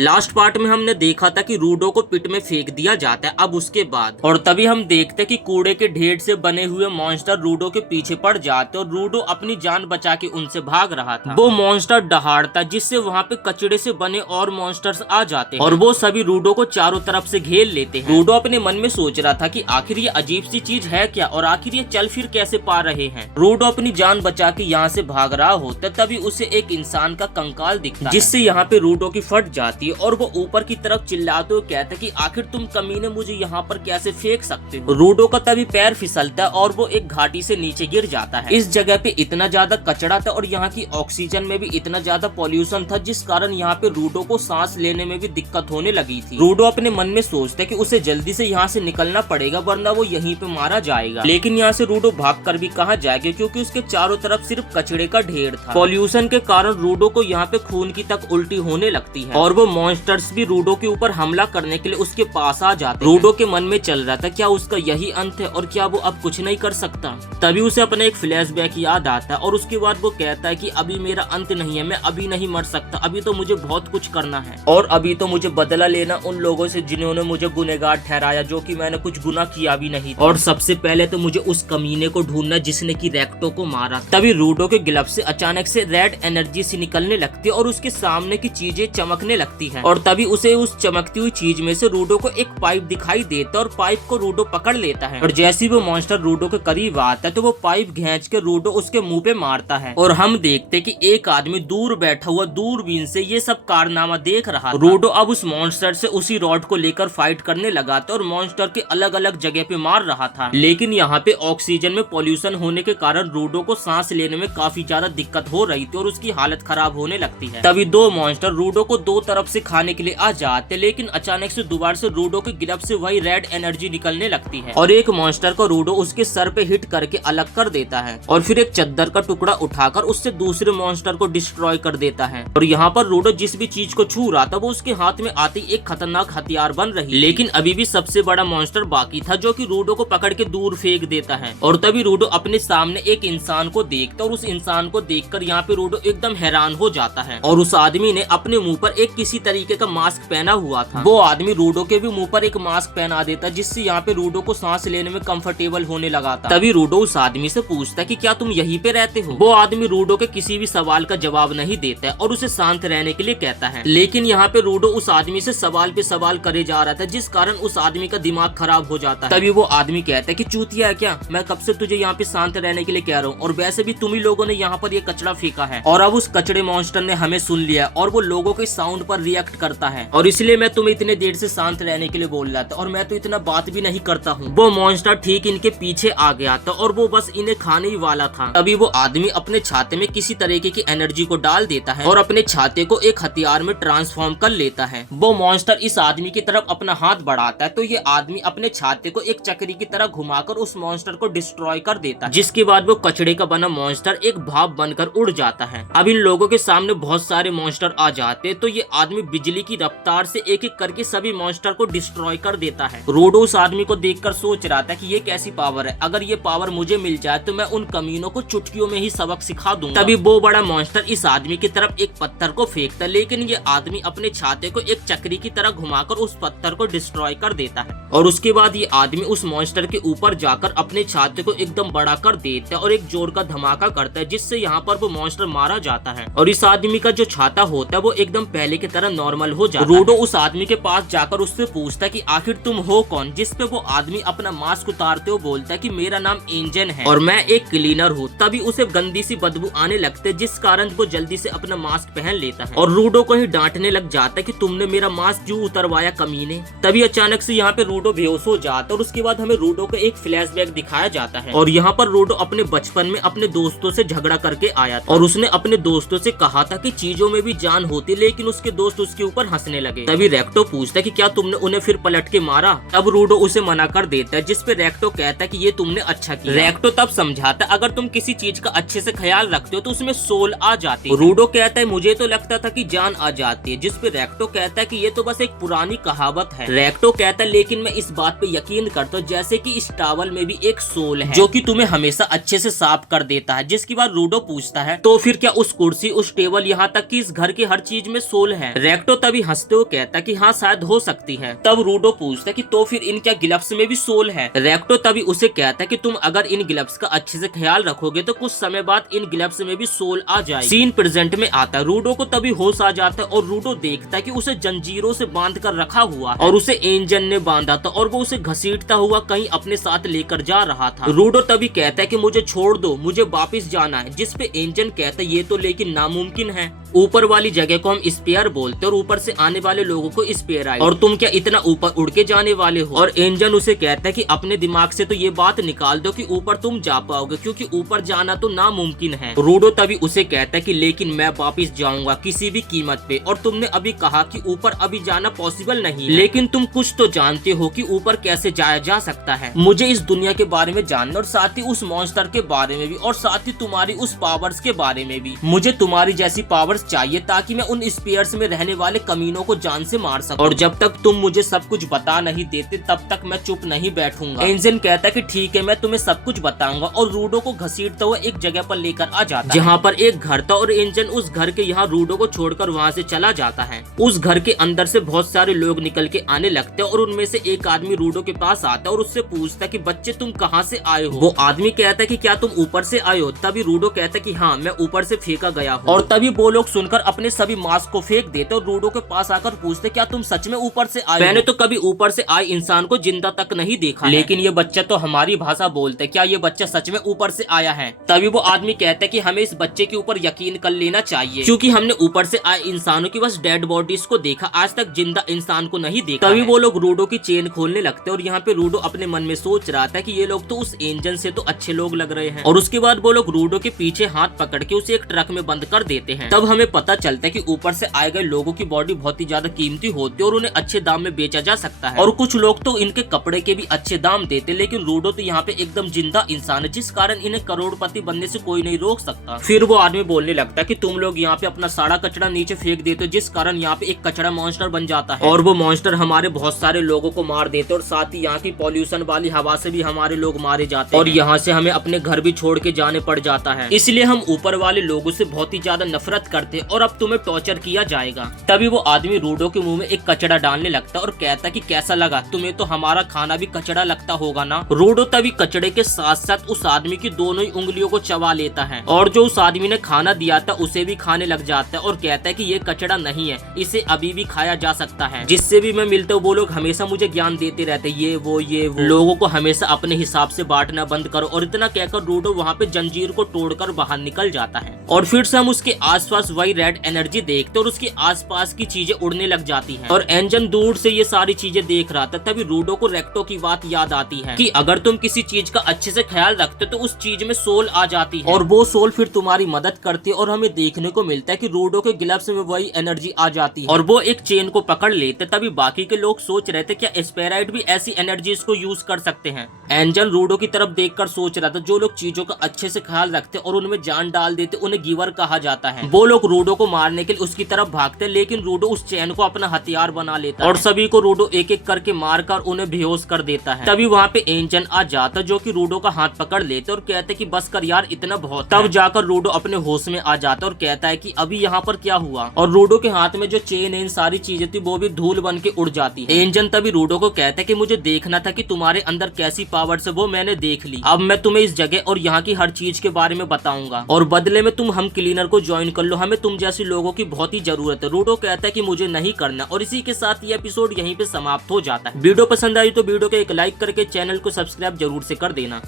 Last part में हमने देखा था कि रूडो को पिट में फेंक दिया जाता है। अब उसके बाद और तभी हम देखते हैं कि कूड़े के ढेर से बने हुए मॉन्स्टर रूडो के पीछे पड़ जाते और रूडो अपनी जान बचा के उनसे भाग रहा था। वो मॉन्स्टर दहाड़ता जिससे वहाँ पे कचड़े से बने और मॉन्स्टर्स आ जाते हैं और वो सभी रूडो को चारों तरफ से घेर लेते हैं। रूडो अपने मन में सोच रहा था कि आखिर ये अजीब सी चीज है क्या और आखिर ये चल फिर कैसे पा रहे हैं। रूडो अपनी जान बचा के यहाँ से भाग रहा होता तभी उसे एक इंसान का कंकाल दिखता जिससे यहाँ पे रूडो की फट जाती और वो ऊपर की तरफ चिल्लाते हुए कहते कि आखिर तुम कमीने मुझे यहाँ पर कैसे फेंक सकते हो। रूडो का तभी पैर फिसलता है और वो एक घाटी से नीचे गिर जाता है। इस जगह पे इतना ज्यादा कचरा था और यहाँ की ऑक्सीजन में भी इतना ज्यादा पॉल्यूशन था जिस कारण यहाँ पे रूडो को सांस लेने में भी दिक्कत होने लगी थी। रूडो अपने मन में सोचता है कि उसे जल्दी से यहाँ से निकलना पड़ेगा वरना वो यहीं पे मारा जाएगा। लेकिन यहाँ से रूडो भाग कर भी कहाँ जाएगा क्योंकि उसके चारों तरफ सिर्फ कचड़े का ढेर था। पॉल्यूशन के कारण रूडो को यहाँ पे खून की तक उल्टी होने लगती है और वो मॉन्स्टर्स भी रूडो के ऊपर हमला करने के लिए उसके पास आ जाते हैं। रूडो के मन में चल रहा था क्या उसका यही अंत है और क्या वो अब कुछ नहीं कर सकता। तभी उसे अपना एक फ्लैशबैक याद आता है और उसके बाद वो कहता है कि अभी मेरा अंत नहीं है, मैं अभी नहीं मर सकता, अभी तो मुझे बहुत कुछ करना है और अभी तो मुझे बदला लेना उन लोगों से जिन्होंने मुझे गुनहगार ठहराया जो कि मैंने कुछ गुनाह किया भी नहीं। और सबसे पहले तो मुझे उस कमीने को ढूंढना जिसने की रेक्टो को मारा। तभी रूडो के गिलफ से अचानक से रेड एनर्जी सी निकलने लगती है और उसके सामने की चीजें चमकने लगती है और तभी उसे उस चमकती हुई चीज में से रूडो को एक पाइप दिखाई देता है और पाइप को रूडो पकड़ लेता है और जैसे वो मॉन्स्टर रूडो के करीब आता है तो वो पाइप खींच के रूडो उसके मुंह पे मारता है और हम देखते कि एक आदमी दूर बैठा हुआ दूरबीन से ये सब कारनामा देख रहा था। रूडो अब उस मॉन्स्टर से उसी रॉड को लेकर फाइट करने लगा था और मॉन्स्टर के अलग अलग जगह पे मार रहा था। लेकिन यहाँ पे ऑक्सीजन में पॉल्यूशन होने के कारण रूडो को सांस लेने में काफी ज्यादा दिक्कत हो रही थी और उसकी हालत खराब होने लगती है। तभी दो मॉन्स्टर रूडो को दो तरफ से खाने के लिए आ जाते लेकिन अचानक से दोबारा से रूडो के गिलफ से वही रेड एनर्जी निकलने लगती है और एक मॉन्स्टर को रूडो उसके सर पे हिट करके अलग कर देता है और फिर एक चद्दर का टुकड़ा उठाकर उससे दूसरे मॉन्स्टर को डिस्ट्रॉय कर देता है। और यहाँ पर रूडो जिस भी चीज को छू रहा था वो उसके हाथ में आते ही एक खतरनाक हथियार बन रही। लेकिन अभी भी सबसे बड़ा मॉन्स्टर बाकी था जो कि रूडो को पकड़ के दूर फेंक देता है और तभी रूडो अपने सामने एक इंसान को देखता और उस इंसान को देखकर यहाँ पे रूडो एकदम हैरान हो जाता है और उस आदमी ने अपने मुंह पर एक किसी तरीके का मास्क पहना हुआ था। वो आदमी रूडो के भी मुंह पर एक मास्क पहना देता जिससे यहाँ पे रूडो को सांस लेने में कंफर्टेबल होने लगा था। तभी रूडो उस आदमी से पूछता कि क्या तुम यहीं पे रहते हो। वो आदमी रूडो के किसी भी सवाल का जवाब नहीं देता है और उसे शांत रहने के लिए कहता है। लेकिन यहाँ पे रूडो उस आदमी से सवाल पे सवाल करे जा रहा था जिस कारण उस आदमी का दिमाग खराब हो जाता है। तभी वो आदमी कहता है कि चूतिया है क्या, मैं कब से तुझे यहाँ पे शांत रहने के लिए कह रहा हूँ और वैसे भी तुम ही लोगों ने यहाँ पर ये कचरा फेंका है और अब उस कचड़े मॉन्स्टर ने हमें सुन लिया और वो लोगों के साउंड पर रिएक्ट करता है और इसलिए मैं तुम्हें इतने देर से शांत रहने के लिए बोल रहा था और मैं तो इतना बात भी नहीं करता हूँ। वो मॉन्स्टर ठीक इनके पीछे आ गया था और वो बस इन्हें खाने ही वाला था। तभी वो आदमी अपने छाते में किसी तरीके की एनर्जी को डाल देता है और अपने छाते को एक हथियार में ट्रांसफॉर्म कर लेता है। वो मॉन्स्टर इस आदमी की तरफ अपना हाथ बढ़ाता है तो ये आदमी अपने छाते को एक चक्री की तरह घुमाकर उस मॉन्स्टर को डिस्ट्रॉय कर देता है जिसके बाद वो कचड़े का बना मॉन्स्टर एक भाप बनकर उड़ जाता है। अब इन लोगों के सामने बहुत सारे मॉन्स्टर आ जाते तो ये आदमी बिजली की रफ्तार से एक एक करके सभी मॉन्स्टर को डिस्ट्रॉय कर देता है। रूडो उस आदमी को देखकर सोच रहा था कि ये कैसी पावर है, अगर ये पावर मुझे मिल जाए तो मैं उन कमीनों को चुटकियों में ही सबक सिखा दूंगा। तभी वो बड़ा मॉन्स्टर इस आदमी की तरफ एक पत्थर को फेंकता लेकिन ये आदमी अपने छाते को एक चक्री की तरह घुमाकर उस पत्थर को डिस्ट्रॉय कर देता है और उसके बाद ये आदमी उस मॉन्स्टर के ऊपर जाकर अपने छाते को एकदम बड़ा कर देता है और एक जोर का धमाका करता है जिससे यहाँ पर वो मॉन्स्टर मारा जाता है और इस आदमी का जो छाता होता है वो एकदम पहले की तरह नॉर्मल हो जाता है। रूडो उस आदमी के पास जाकर उससे पूछता कि आखिर तुम हो कौन, जिस पे वो आदमी अपना मास्क उतारते हुए बोलता है कि मेरा नाम इंजन है और मैं एक क्लीनर हूँ। तभी उसे गंदी सी बदबू आने लगते जिस कारण वो जल्दी से अपना मास्क पहन लेता है और रूडो को ही डांटने लग जाता है कि तुमने मेरा मास्क क्यों उतरवाया कमीने। तभी अचानक से यहाँ पे रूडो बेहोश हो जाता है और उसके बाद हमें रूडो का एक फ्लैशबैक दिखाया जाता है और यहाँ पर रूडो अपने बचपन में अपने दोस्तों से झगड़ा करके आया था और उसने अपने दोस्तों से कहा था कि चीजों में भी जान होती, लेकिन उसके दोस्त उसके ऊपर हंसने लगे। तभी रेक्टो पूछता है कि क्या तुमने उन्हें फिर पलट के मारा। तब रूडो उसे मना कर देता है जिस पे रेक्टो कहता है कि ये तुमने अच्छा किया। रेक्टो तब समझाता अगर तुम किसी चीज का अच्छे से ख्याल रखते हो तो उसमें सोल आ जाती है। रूडो कहता है मुझे तो लगता था कि जान आ जाती है, जिस पे रेक्टो कहता है कि ये तो बस एक पुरानी कहावत है। रेक्टो कहता है लेकिन मैं इस बात पे यकीन करता हूँ जैसे कि इस टॉवल में भी एक सोल है जो कि तुम्हें हमेशा अच्छे से साफ कर देता है। जिसके बाद रूडो पूछता है तो फिर क्या उस कुर्सी, उस टेबल, यहाँ तक कि इस घर की हर चीज में सोल है। रेक्टो तभी हंसते हुए कहता कि हाँ शायद हो सकती है। तब रूडो पूछता कि तो फिर इन क्या ग्लव्स में भी सोल है? रेक्टो तभी उसे कहता कि तुम अगर इन ग्लव्स का अच्छे से ख्याल रखोगे तो कुछ समय बाद इन ग्लव्स में भी सोल आ जाएगी। सीन प्रेजेंट में आता है। रूडो को तभी होश आ जाता है और रूडो देखता है कि उसे जंजीरों से बांध कर रखा हुआ और उसे एंजन ने बांधा था और वो उसे घसीटता हुआ कहीं अपने साथ लेकर जा रहा था। रूडो तभी कहता है कि मुझे छोड़ दो, मुझे वापस जाना है, जिस पे एंजन कहता है ये तो लेकिन नामुमकिन है। ऊपर वाली जगह को हम स्पेयर बोलते और ऊपर से आने वाले लोगों को स्पेयर आए और तुम क्या इतना ऊपर उड़ के जाने वाले हो? और एंजन उसे कहता है कि अपने दिमाग से तो ये बात निकाल दो कि ऊपर तुम जा पाओगे, क्योंकि ऊपर जाना तो नामुमकिन है। रूडो तभी उसे कहता है कि लेकिन मैं वापस जाऊंगा किसी भी कीमत पे, और तुमने अभी कहा कि ऊपर अभी जाना पॉसिबल नहीं है, लेकिन तुम कुछ तो जानते हो कि ऊपर कैसे जाया जा सकता है। मुझे इस दुनिया के बारे में जानना और साथ ही उस मॉन्स्टर के बारे में भी और साथ ही तुम्हारी उस पावर्स के बारे में भी। मुझे तुम्हारी जैसी पावर्स चाहिए ताकि मैं उन स्पेयर्स में रहने वाले कमीनों को जान से मार सकूं, और जब तक तुम मुझे सब कुछ बता नहीं देते तब तक मैं चुप नहीं बैठूंगा। एंजन कहता है कि ठीक है मैं तुम्हें सब कुछ बताऊंगा, और रूडो को घसीटता हुआ एक जगह पर लेकर आ जाता है जहाँ पर एक घर था, और एंजन उस घर के यहाँ रूडो को छोड़कर वहाँ से चला जाता है। उस घर के अंदर से बहुत सारे लोग निकल के आने लगते हैं और उनमें से एक आदमी रूडो के पास आता है और उससे पूछता है कि बच्चे तुम कहाँ से आए हो? वो आदमी कहता है कि क्या तुम ऊपर से आए हो? तभी रूडो कहता है कि हाँ मैं ऊपर से फेंका गया हूँ। और तभी वो लोग सुनकर अपने सभी मास्क को फेंक देते और रूडो के पास आकर पूछते क्या तुम सच में ऊपर से आए? मैंने तो कभी ऊपर से आए इंसान को जिंदा तक नहीं देखा, लेकिन ये बच्चा तो हमारी भाषा बोलते, क्या ये बच्चा सच में ऊपर से आया है? तभी वो आदमी कहता है कि हमें इस बच्चे के ऊपर यकीन कर लेना चाहिए, क्योंकि हमने ऊपर से आए इंसानों की बस डेड बॉडीज को देखा, आज तक जिंदा इंसान को नहीं देखा। तभी वो लोग रूडो की चेन खोलने लगते और यहाँ पे रूडो अपने मन में सोच रहा था कि ये लोग तो उस एंजन से तो अच्छे लोग लग रहे हैं। और उसके बाद वो लोग रूडो के पीछे हाथ पकड़ के उसे एक ट्रक में बंद कर देते हैं। तब हमें पता चलता है कि ऊपर से आए गए लोगों की बॉडी बहुत ही ज्यादा कीमती होती है और उन्हें अच्छे दाम में बेचा जा सकता है, और कुछ लोग तो इनके कपड़े के भी अच्छे दाम देते, लेकिन रूडो तो यहाँ पे एकदम जिंदा इंसान है, जिस कारण इन्हें करोड़पति बनने से कोई नहीं रोक सकता। फिर वो आदमी बोलने लगता है कि तुम लोग यहाँ पे अपना सारा कचरा नीचे फेंक देते हो, जिस कारण यहाँ पे एक कचरा मॉन्स्टर बन जाता है, और वो मॉन्स्टर हमारे बहुत सारे लोगों को मार देते और साथ ही यहाँ की पॉल्यूशन वाली हवा से भी हमारे लोग मारे जाते हैं, और यहाँ से हमें अपने घर भी छोड़ के जाने पड़ जाता है। इसलिए हम ऊपर वाले लोगों से बहुत ही ज्यादा नफरत करते हैं और अब तुम्हें टॉर्चर किया जाएगा। तभी वो आदमी रूडो के मुंह में एक कचड़ा डालने लगता है और कहता कि कैसा लगा तुम्हें? तो हमारा खाना भी कचड़ा लगता होगा ना। रूडो तभी कचड़े के साथ साथ उस आदमी की दोनों ही उंगलियों को चबा लेता है, और जो उस आदमी ने खाना दिया था उसे भी खाने लग जाता है और कहता है कि ये कचड़ा नहीं है, इसे अभी भी खाया जा सकता है। जिससे भी मैं मिलता हूँ वो लोग हमेशा मुझे ज्ञान देते रहते, ये वो लोगों को हमेशा अपने हिसाब से बांटना बंद करो। और इतना कहकर रूडो वहाँ पे जंजीर को तोड़कर बाहर निकल जाता है, और फिर से हम उसके आसपास वही रेड एनर्जी देखते और उसके आसपास की चीजें उड़ने लग जाती हैं, और एंजन दूर से ये सारी चीजें देख रहा था। तभी रूडो को रेक्टो की बात याद आती है कि अगर तुम किसी चीज का अच्छे से ख्याल रखते तो उस चीज में सोल आ जाती है, और वो सोल फिर तुम्हारी मदद करती है। और हमें देखने को मिलता है कि रूडो के ग्लव्स में वही एनर्जी आ जाती है और वो एक चेन को पकड़ लेते। तभी बाकी के लोग सोच रहे थे क्या स्पेराइट भी ऐसी एनर्जीज को यूज कर सकते हैं। एंजन रूडो की तरफ देखकर सोच रहा था जो लोग चीजों का अच्छे से ख्याल रखते और उनमें जान डाल देते उन्हें गिवर कहा जाता है। वो लोग रूडो को मारने के लिए उसकी तरफ भागते, लेकिन रूडो उस चैन को अपना हथियार बना लेता और सभी को रूडो एक एक करके मारकर उन्हें बेहोश कर देता है। तभी वहाँ पे एंजन आ जाता जो कि रूडो का हाथ पकड़ लेते और कहते कि बस कर यार इतना बहुत। तब जाकर रूडो अपने होश में आ जाता और कहता है कि अभी यहाँ पर क्या हुआ, और रूडो के हाथ में जो चेन है इन सारी चीजें थी वो भी धूल बन के उड़ जाती है। एंजन तभी रूडो को कहता है कि मुझे देखना था कि तुम्हारे अंदर कैसी पावर है, वो मैंने देख ली। अब मैं तुम्हें इस जगह और यहाँ की हर चीज के बारे में बताऊंगा, और बदले में तुम हम क्लीनर को ज्वाइन कर लो, हमें तुम जैसे लोगों की बहुत ही जरूरत है। रूडो कहता है कि मुझे नहीं करना, और इसी के साथ ये एपिसोड यहीं पे समाप्त हो जाता है। वीडियो पसंद आई तो वीडियो को एक लाइक करके चैनल को सब्सक्राइब जरूर से कर देना।